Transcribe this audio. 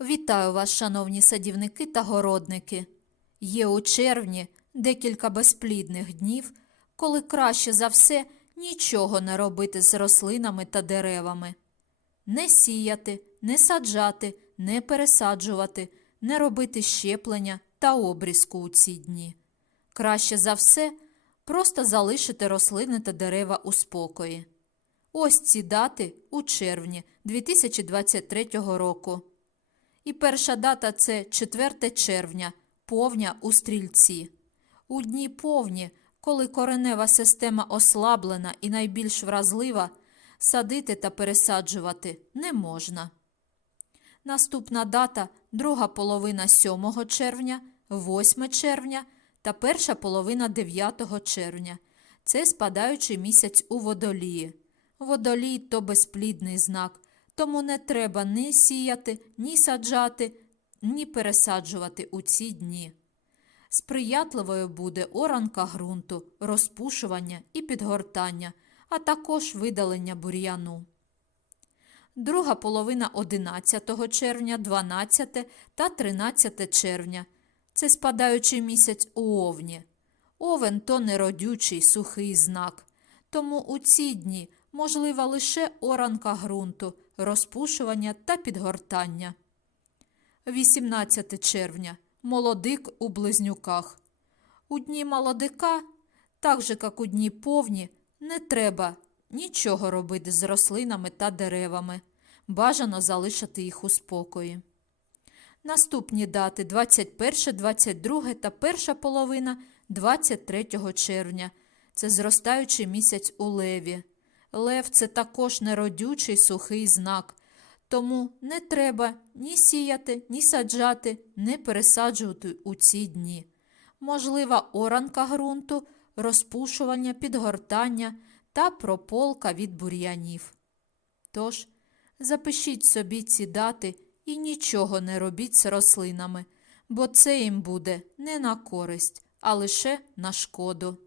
Вітаю вас, шановні садівники та городники. Є у червні декілька безплідних днів, коли краще за все нічого не робити з рослинами та деревами. Не сіяти, не саджати, не пересаджувати, не робити щеплення та обрізку у ці дні. Краще за все просто залишити рослини та дерева у спокої. Ось ці дати у червні 2023 року. І перша дата це 4 червня, повня у стрільці. У дні повні, коли коренева система ослаблена і найбільш вразлива, садити та пересаджувати не можна. Наступна дата друга половина 7 червня, 8 червня та перша половина 9 червня. Це спадаючий місяць у водолії. Водолій то безплідний знак, тому не треба ні сіяти, ні саджати, ні пересаджувати у ці дні. Сприятливою буде оранка ґрунту, розпушування і підгортання, а також видалення бур'яну. Друга половина 11 червня, 12 та 13 червня. Це спадаючий місяць у овні. Овен то неродючий сухий знак. Тому у ці дні можлива лише оранка ґрунту, розпушування та підгортання. 18 червня. Молодик у близнюках. У дні молодика, так же як у дні повні, не треба нічого робити з рослинами та деревами. Бажано залишити їх у спокої. Наступні дати 21, 22 та перша половина 23 червня. Це зростаючий місяць у леві. Лев це також неродючий сухий знак. Тому не треба ні сіяти, ні саджати, ні пересаджувати у ці дні. Можлива оранка ґрунту, розпушування, підгортання та прополка від бур'янів. Тож, запишіть собі ці дати і нічого не робіть з рослинами, бо це їм буде не на користь, а лише на шкоду.